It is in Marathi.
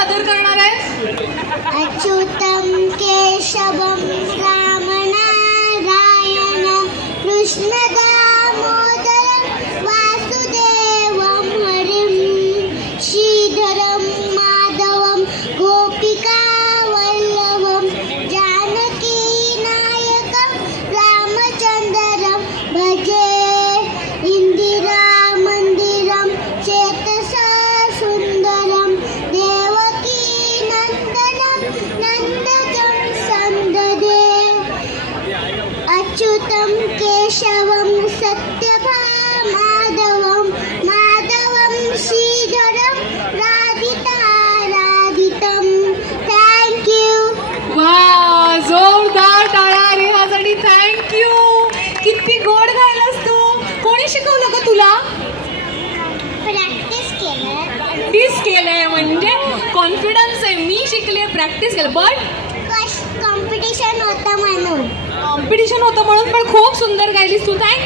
सादर करणार आहे? अच्युतम केशवम रामनारायण कृष्ण दामोदरम वासुदेवम हरिम श्रीधरम माधवम गोपिका वल्लभम जानकी नायकम रामचंद्रम भजे इंदिरा मंदिरम चेतसा सुंदरम देवकी नंदनम नंदजम संददे अच्युतम केशवम सत्यभामाधवम माधवम श्रीधरम राधितम थँक यू. वा, जोरदार टाळ्या रेहासाठी. थँक्यू. किती गोड गायलास तू. कोणी शिकवलं ग तुला? प्रॅक्टिस केलं. प्रॅक्टिस केलंय म्हणजे कॉन्फिडन्स आहे. मी शिकले, प्रॅक्टिस केलं. बट कॉम्पिटिशन होतं म्हणून. कॉम्पिटिशन होतं म्हणून पण खूप सुंदर गायलीस तू. थँक्यू.